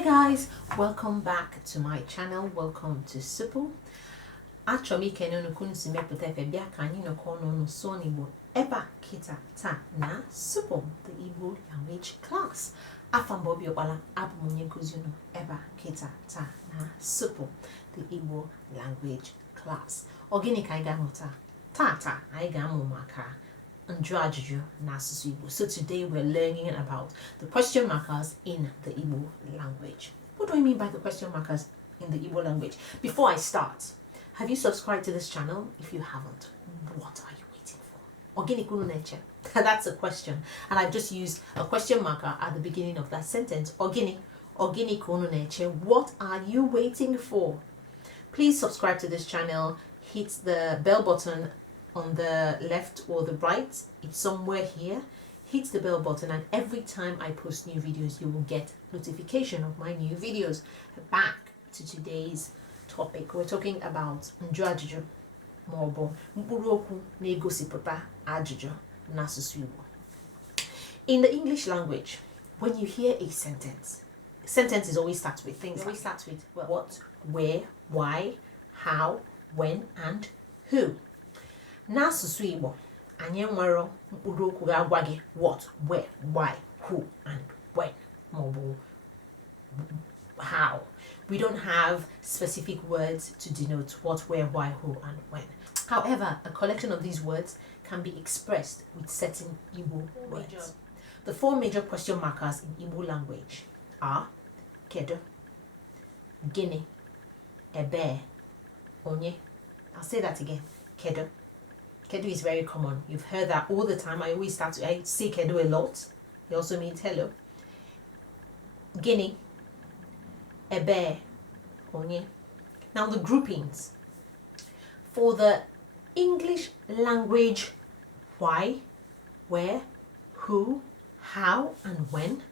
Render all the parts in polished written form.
Hi guys, welcome back to my channel. Welcome to Supple. Actually, kenu kun si mepute fe bia kanyi no kono no so ni bo eba kita ta na Supple, the Igbo language class. Afam bobi obala abu munye kuzuno eba kita ta na Supple, the Igbo language class. Ogini kai ga muta tata ai ga mu maka. So today we're learning about the question markers in the Igbo language. What do I mean by the question markers in the Igbo language? Before I start, have you subscribed to this channel? If you haven't, what are you waiting for? Ogini kunu neche? That's a question, and I've just used a question marker at the beginning of that sentence. Ogini kunu neche? What are you waiting for? Please subscribe to this channel. Hit the bell button on the left or the right. It's somewhere here. Hit the bell button, and every time I post new videos you will get notification of my new videos. Back to today's topic. We're talking about njuajuju maobo mkpụrụ okwu na-egosipụta ajụjụ n'asụsụ Igbo. In the English language, when you hear a sentences always start with things. Always starts with what, where, why, how, when, and who. N'asụsụ Igbo, anyị nwere mkpụrụ okwu ga-agwa gị what, where, why, who, and when, maọbụ how. We don't have specific words to denote what, where, why, who, and when. However, a collection of these words can be expressed with certain Igbo words. The four major question markers in Igbo language are kedu, gịnị, ebee, onye. I'll say that again. Kedu. Kedu is very common. You've heard that all the time. I say kedu a lot. It also means hello. Gịnị, ebee, onye. Now the groupings. For the English language, why, where, who, how, and when,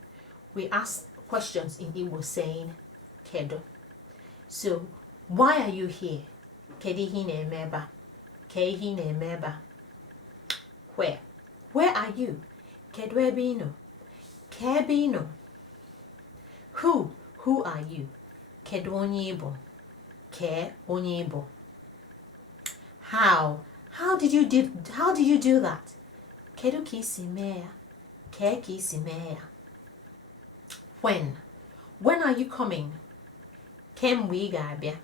we ask questions in Igbo saying kedu. So, why are you here? Kedu hi na-eme ebe a? Ke hi na-eme ebe a? Where? Where are you? Kedu ebe ị nọ? Ke ebe ị nọ? Who? Who are you? Kedu onye ị bụ? Ke onye ị bụ? How? How did you do that? Kedu ka isi mee ya? Ke ka isi mee ya? When? When are you coming? Kemgbe ị ga-abịa?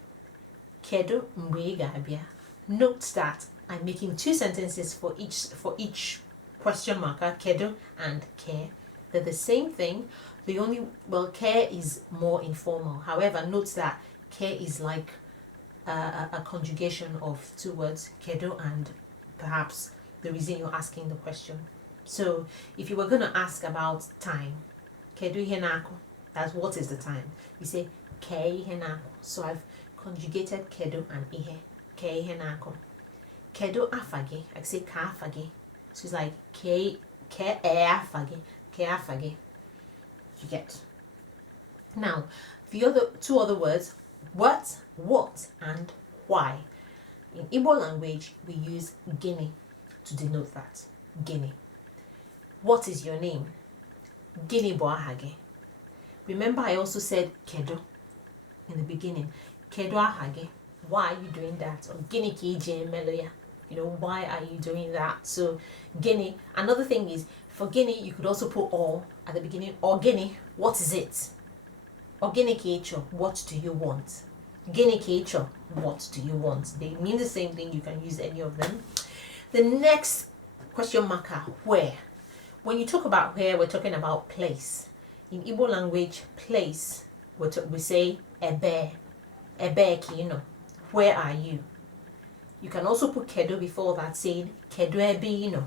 Kedu mgbe ị ga-abịa? Note that I'm making two sentences for each question marker, kedu and ke. They're the same thing. Ke is more informal. However, note that ke is like a conjugation of two words, kedu, and perhaps the reason you're asking the question. So if you were going to ask about time, kedu ihe na-akụ? That's what is the time. You say ke ihe na-akụ. So I've conjugated kedu and ihe. Ke ihe na-akụ. Kedu afa gị? I say ka afa gị. So it's like ke afa gị. Ke afa gị. You get. Now, the two other words, what, and why. In Igbo language, we use gịnị to denote that. Gịnị. What is your name? Gịnị bụ aha gị? Remember, I also said kedu in the beginning. Kedu aha gị? Why are you doing that? Or gịnị ka iji emelu ya? Why are you doing that? So gịnị. Another thing is, for gịnị, you could also put or at the beginning. Or gịnị, what is it? Or gịnị ka ị chọ, what do you want? Gịnị ka ị chọ, what do you want? They mean the same thing. You can use any of them. The next question marker, where. When you talk about where, we're talking about place. In Igbo language, place, we say ebe. Ebe ka ị nọ. Where are you? You can also put kedu before that, saying kedu ebe ị nọ.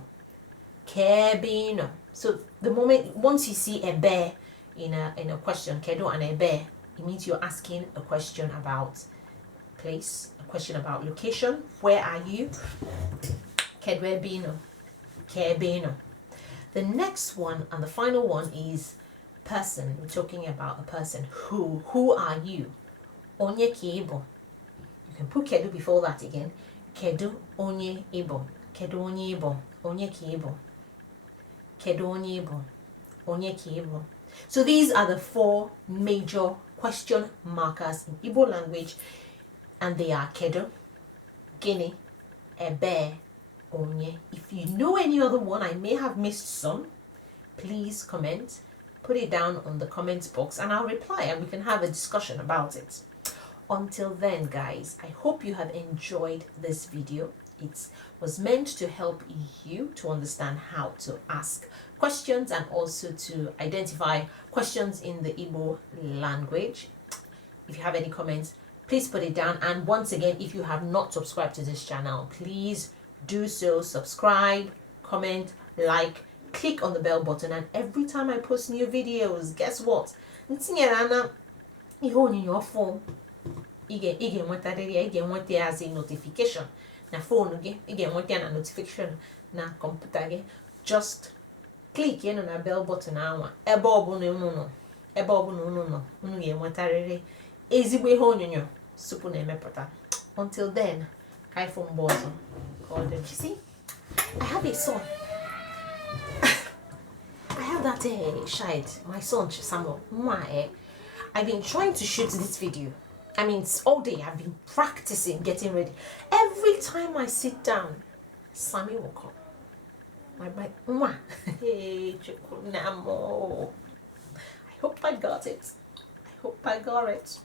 Ke ebe ị nọ. So once you see ebe in a question, kedu and ebe, it means you're asking a question about place, a question about location. Where are you? Kedu ebe ị nọ. Ke ebe ị nọ. The next one and the final one is person. We're talking about a person. Who? Who are you? Onye ka ị bụ. You can put kedu before that again. Kedu onye ị bụ. Kedu onye ị bụ. Onye ka ị bụ. Kedu onye ị bụ. Onye ka ị bụ. So these are the four major question markers in Igbo language, and they are kedo, gini, ebe, onye. If you know any other one, I may have missed some, please comment, put it down on the comments box, and I'll reply and we can have a discussion about it. Until then, guys, I hope you have enjoyed this video. It was meant to help you to understand how to ask questions and also to identify questions in the Igbo language. If you have any comments, please put it down. And once again, if you have not subscribed to this channel, please do so. Subscribe, comment, like, click on the bell button, and every time I post new videos, guess what? On your phone, you get as a notification. Na phone gị, ị ga-enweta na notification na kọmputa gị. Just click na bell button anwa. Ebe ọbụla unu nọ, unu ga-enwetarịrị ezigbo ihe onyonyo supu na-emepụta. Until then, ka ifo mgbe ọzọ. You see, I have a son. I have that child, my son Samuel. I've been trying to shoot this video. I mean, it's all day. I've been practicing, getting ready. Every time I sit down, Sammy will come. My hey, Chukunamo. I hope I got it. I hope I got it.